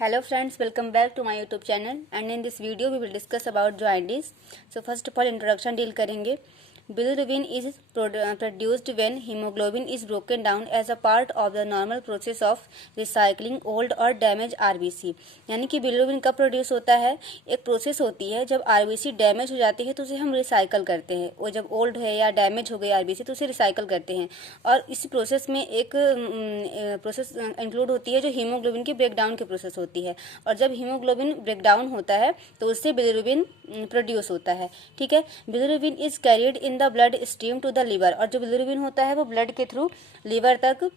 Hello friends, welcome back to my YouTube channel and in this video we will discuss about jaundice. So first of all introduction deal करेंगे. Bilirubin is produced when hemoglobin is broken down as a part of the normal process of recycling old or damaged RBC. यानी कि bilirubin कब produce होता है? एक process होती है जब RBC डैमेज हो जाती है तो उसे हम रिसाइकल करते हैं, और जब ओल्ड है या डैमेज हो गई RBC तो उसे रिसाइकल करते हैं. और इस प्रोसेस में एक प्रोसेस इंक्लूड होती है जो हीमोग्लोबिन की ब्रेकडाउन की प्रोसेस होती है, और जब हीमोग्लोबिन ब्रेकडाउन होता है तो उससे बिलिरुबिन प्रोड्यूस होता है. ठीक है. Bilirubin is carried in the blood stream to the liver, और जो बिलिरुबिन होता है वो ब्लड के थ्रू लीवर तक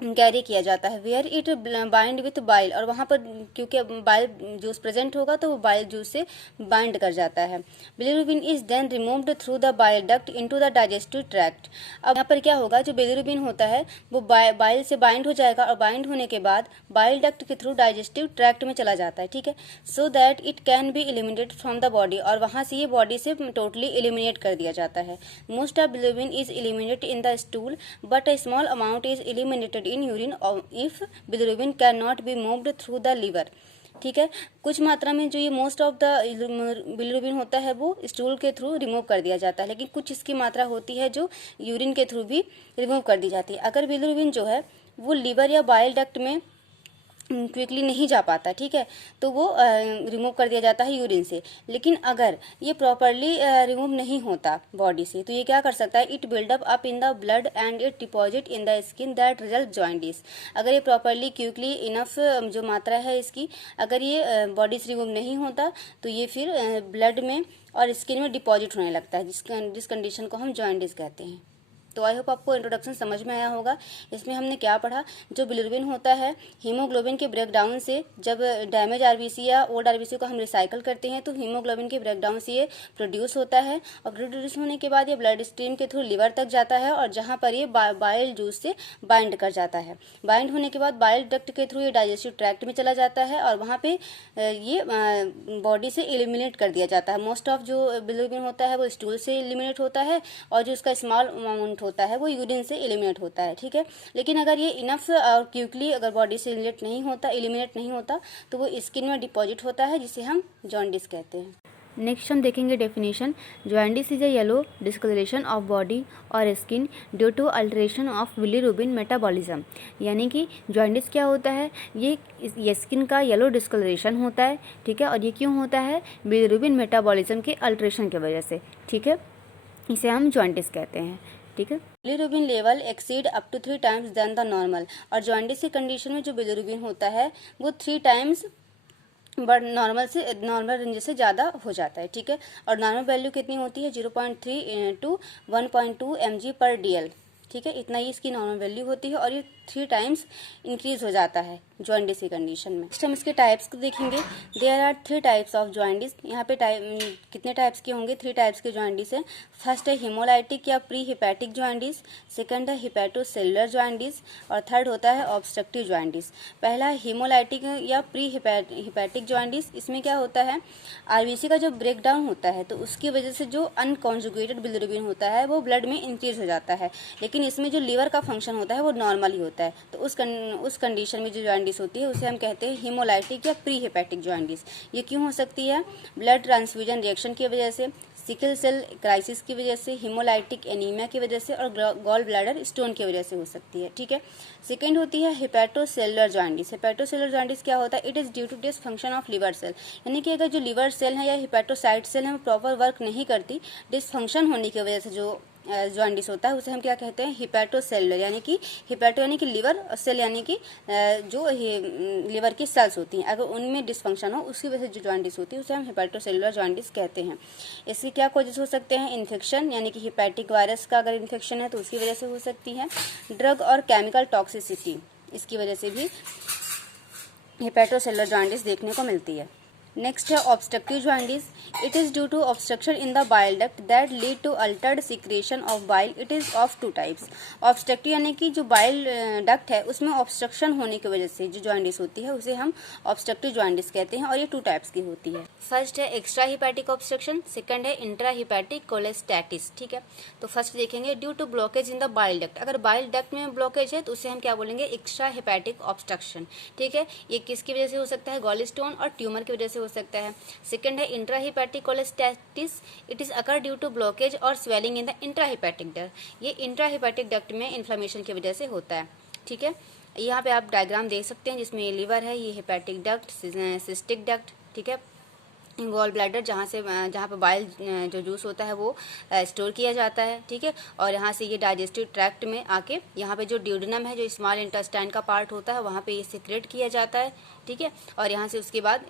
कैरी किया जाता है. Where it bind with bile, और वहाँ पर क्योंकि बाइल जूस प्रेजेंट होगा तो वो बाइल जूस से बाइंड कर जाता है. Bilirubin is then removed through the bile duct into the digestive tract. अब यहाँ पर क्या होगा, जो बिलिरुबिन होता है वो बाइल से बाइंड हो जाएगा, और बाइंड होने के बाद बाइल डक्ट के थ्रू डाइजेस्टिव ट्रैक्ट में चला जाता है. ठीक है. So that it can be eliminated from the body, और वहाँ से ये बॉडी से टोटली एलिमिनेट कर दिया जाता है. Most of bilirubin is eliminated in the stool but a small amount is eliminated in urine if bilirubin cannot be moved through the liver. ठीक है. कुछ मात्रा में जो ये मोस्ट ऑफ द बिलिरुबिन होता है वो स्टूल के थ्रू रिमूव कर दिया जाता है, लेकिन कुछ इसकी मात्रा होती है जो यूरिन के थ्रू भी रिमूव कर दी जाती है. अगर बिलिरुबिन जो है वो लीवर या बाइल डक्ट में क्विकली नहीं जा पाता, ठीक है, तो वो रिमूव कर दिया जाता है यूरिन से. लेकिन अगर ये प्रॉपरली रिमूव नहीं होता बॉडी से तो ये क्या कर सकता है, it buildup up in the blood and it deposit in the skin that result jaundice. अगर ये प्रॉपरली क्विकली इनफ जो मात्रा है इसकी, अगर ये बॉडी से रिमूव नहीं होता तो ये फिर ब्लड में और स्किन में डिपॉजिट होने लगता है, जिस कंडीशन को हम जॉइंडिस कहते हैं. तो आई होप आपको इंट्रोडक्शन समझ में आया होगा. इसमें हमने क्या पढ़ा, जो बिलिरुबिन होता है हीमोग्लोबिन के ब्रेकडाउन से, जब डैमेज आरबीसी या ओल्ड आरबीसी को हम रिसाइकल करते हैं तो हीमोग्लोबिन के ब्रेकडाउन से ये प्रोड्यूस होता है, और प्रोड्यूस होने के बाद ये ब्लड स्ट्रीम के थ्रू लीवर तक जाता है, और जहाँ पर ये बाइल जूस से बाइंड कर जाता है. बाइंड होने के बाद बाइल डक्ट के थ्रू ये डाइजेस्टिव ट्रैक्ट में चला जाता है, और वहाँ पे ये बॉडी से एलिमिनेट कर दिया जाता है. मोस्ट ऑफ जो बिलिरुबिन होता है वो स्टूल से एलिमिनेट होता है, और जो उसका स्मॉल अमाउंट होता है वो यूरिन से एलिमिनेट होता है. ठीक है. लेकिन अगर ये इनफ और क्विकली अगर बॉडी से एलिमिनेट नहीं होता तो वो स्किन में डिपॉजिट होता है, जिसे हम जॉन्डिस कहते हैं. नेक्स्ट हम देखेंगे definition. Jaundice is a yellow discolouration of body और skin due to alteration of bilirubin metabolism. यानी कि जॉन्डिस क्या होता है, ये स्किन का येलो डिस्कलरेशन होता है. ठीक है. और ये क्यों होता है, बिलिरुबिन मेटाबॉलिज्म के अल्टरेशन की वजह से. ठीक है. इसे हम जॉन्डिस कहते हैं. ठीक है. Bilirubin level exceed up to 3 times then the normal, और जॉन्डिस की कंडीशन में जो बिलिरुबिन होता है वो 3 टाइम्स बट नॉर्मल रेंज से ज़्यादा हो जाता है. ठीक है. और नॉर्मल वैल्यू कितनी होती है, 0.3 टू 1.2 mg/dl. ठीक है. इतना ही इसकी नॉर्मल वैल्यू होती है, और ये 3 टाइम्स इंक्रीज हो जाता है जॉन्डिस की कंडीशन में. नेक्स्ट हम इसके टाइप्स को देखेंगे. There are 3 types of jaundice. यहाँ पे कितने टाइप्स के होंगे, 3 टाइप्स के जॉन्डिस है. फर्स्ट है हिमोलाइटिक या प्री हिपैटिक जॉन्डिस, सेकंड है हिपैटोसेलुलर जॉन्डिस, और थर्ड होता है ऑब्स्ट्रक्टिव जॉन्डिस. पहला हिमोलाइटिक या प्री हिपैटिक जॉन्डिस. इसमें क्या होता है, आरबीसी का जो ब्रेकडाउन होता है तो उसकी वजह से जो अनकॉन्जुगेटेड बिलिरुबिन होता है वो ब्लड में इंक्रीज हो जाता है, लेकिन इसमें जो लीवर का फंक्शन होता है वो नॉर्मल ही होता है. तो उस कंडीशन में जो जॉन्डिस होती है उसे हम कहते हैं हिमोलाइटिक या प्री हेपेटिक जॉन्डिस. ये क्यों हो सकती है, ब्लड ट्रांसफ्यूजन रिएक्शन की वजह से, सिकल सेल क्राइसिस की वजह से, हिमोलाइटिक एनीमिया की वजह से, और गॉल ब्लैडर स्टोन की वजह से हो सकती है. ठीक है. सेकेंड होती है हिपैटोसेलुलर जॉन्डिस. हिपैटोसेलुलर जॉन्डिस क्या होता है, it is due to dysfunction of liver cell. यानी कि अगर जो लिवर सेल है या हिपैटोसाइट सेल है वो प्रॉपर वर्क नहीं करती, डिसफंक्शन होने की वजह से जो जॉन्डिस होता है उसे हम क्या कहते हैं, हिपैटोसेलुलर. यानी कि हिपैटो यानी कि लीवर, और सेल यानी कि जो लीवर की सेल्स होती हैं, अगर उनमें डिसफंक्शन हो उसकी वजह से जो जॉन्डिस होती है उसे हम हिपैटोसेलुलर जॉन्डिस कहते हैं. इसकी क्या कॉजेस हो सकते हैं, इन्फेक्शन यानी कि हिपैटिक वायरस का अगर इन्फेक्शन है तो उसकी वजह से हो सकती है. ड्रग और केमिकल टॉक्सिसिटी, इसकी वजह से भी हिपैटोसेलुलर जॉन्डिस देखने को मिलती है. नेक्स्ट है obstructive jaundice. It is due to obstruction in the bile duct that lead to altered secretion of bile. It is of two types. Obstructive यानी कि जो बाइल डक्ट है उसमें ऑब्स्ट्रक्शन होने की वजह से जो जॉइंडिस होती है उसे हम ऑब्स्ट्रक्टिव जॉइंडिस कहते हैं, और ये 2 टाइप्स की होती है। फर्स्ट है एक्स्ट्रा हिपैटिक ऑब्स्ट्रक्शन, सेकंड है इंट्रा हिपैटिक कोलेस्टैटिस। ठीक है, तो फर्स्ट देखेंगे due to blockage in the bile duct. अगर बाइल डक्ट में ब्लॉकेज है तो उसे हम क्या बोलेंगे, एक्स्ट्रा हिपैटिक ऑब्स्ट्रक्शन। ठीक है, ये किसकी वजह से हो सकता है, गॉल स्टोन और ट्यूमर की वजह से हो सकता है। सेकंड है intrahepatic cholestasis. It is occur due to blockage और swelling in the intrahepatic duct. ये इंट्राहिपैटिक डक्ट में इन्फ्लेमेशन की वजह से होता है। ठीक है, यहाँ पे आप डायग्राम देख सकते हैं जिसमें ये लीवर है, ये हिपैटिक डक्ट, सिस्टिक डक्ट। ठीक है, गॉल ब्लैडर जहाँ पे बाइल जो जूस होता है वो स्टोर किया जाता है। ठीक है, और यहाँ से ये डाइजेस्टिव ट्रैक्ट में आके यहाँ पे जो ड्यूडेनम है, जो स्मॉल इंटेस्टाइन का पार्ट होता है, वहाँ पे ये सिक्रेट किया जाता है। ठीक है, और यहाँ से उसके बाद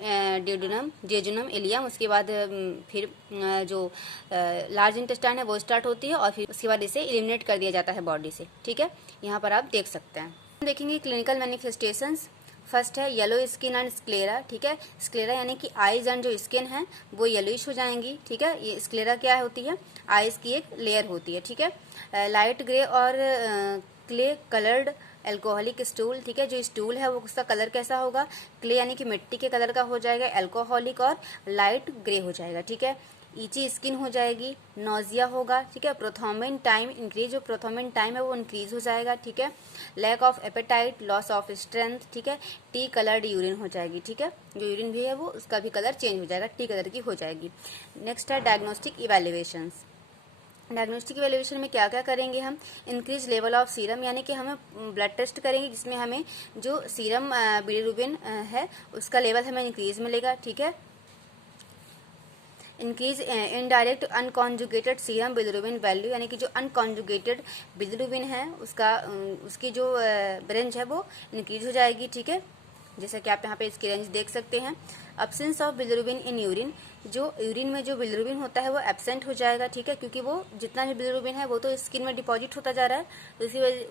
ड्यूडेनम, जेजुनम, इलियम, उसके बाद फिर जो लार्ज इंटेस्टाइन है वो स्टार्ट होती है, और फिर उसके बाद इसे एलिमिनेट कर दिया जाता है बॉडी से। ठीक है, यहाँ पर आप देख सकते हैं। देखेंगे क्लिनिकल मैनिफेस्टेशंस। फर्स्ट है येलो स्किन एंड स्क्लेरा। ठीक है, स्क्लेरा यानी कि आईज एंड जो स्किन है वो येलोइश हो जाएंगी। ठीक है, ये स्क्लेरा क्या होती है, आईज की एक लेयर होती है। ठीक है, लाइट ग्रे और क्ले कलर्ड एल्कोहलिक स्टूल। ठीक है, जो स्टूल है वो उसका कलर कैसा होगा, क्ले यानी कि मिट्टी के कलर का हो जाएगा, एल्कोहलिक और लाइट ग्रे हो जाएगा। ठीक है, ईची स्किन हो जाएगी, नोजिया होगा। ठीक है, प्रोथोमिन टाइम इंक्रीज, जो प्रोथोमिन टाइम है वो इंक्रीज हो जाएगा। ठीक है, lack of appetite, loss of strength. ठीक है, टी कलर्ड यूरिन हो जाएगी। ठीक है, जो यूरिन भी है वो उसका भी कलर चेंज हो जाएगा, टी कलर की हो जाएगी। नेक्स्ट है डायग्नोस्टिक इवैल्यूएशंस। डायग्नोस्टिक इवैल्यूएशन में क्या क्या करेंगे हम, इंक्रीज लेवल ऑफ सीरम, यानी कि हमें ब्लड टेस्ट करेंगे जिसमें हमें जो सीरम बिलीरुबिन है उसका लेवल हमें इंक्रीज मिलेगा। ठीक है, increase indirect unconjugated serum bilirubin value, यानी कि जो अनकॉन्जुगेटेड बिलिरुबिन है उसकी जो रेंज है वो इंक्रीज हो जाएगी। ठीक है, जैसा कि आप यहाँ पे इसकी रेंज देख सकते हैं। Absence of bilirubin in urine, जो यूरिन में जो बिलिरुबिन होता है वो एब्सेंट हो जाएगा। ठीक है, क्योंकि वो जितना भी बिलिरुबिन है वो तो स्किन में डिपॉजिट होता जा रहा है, तो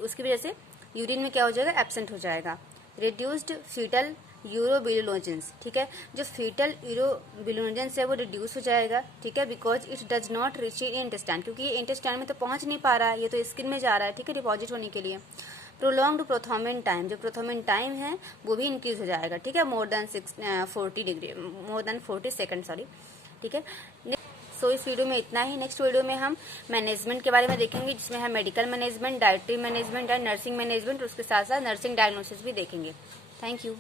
उसकी वजह से यूरिन में क्या हो जाएगा, एब्सेंट हो जाएगा। Reduced faecal urobilinogens. ठीक है, जो फीटल यूरोबिलिनोजेंस है वो रिड्यूस हो जाएगा। ठीक है, because it does not reach in intestine, क्योंकि ये इंटेस्टाइन में तो पहुंच नहीं पा रहा है, ये तो स्किन में जा रहा है। ठीक है, डिपॉजिट होने के लिए। प्रोलॉन्ग्ड प्रोथोमिन टाइम, जो प्रोथोमिन टाइम है वो भी इंक्रीज हो जाएगा। ठीक है, मोर देन 40 सेकंड, सॉरी। ठीक है, सो इस वीडियो में इतना ही। नेक्स्ट वीडियो में हम मैनेजमेंट के बारे में देखेंगे, जिसमें हम medical management, dietary management and nursing management, उसके साथ साथ नर्सिंग डायग्नोसिस भी देखेंगे। Thank you.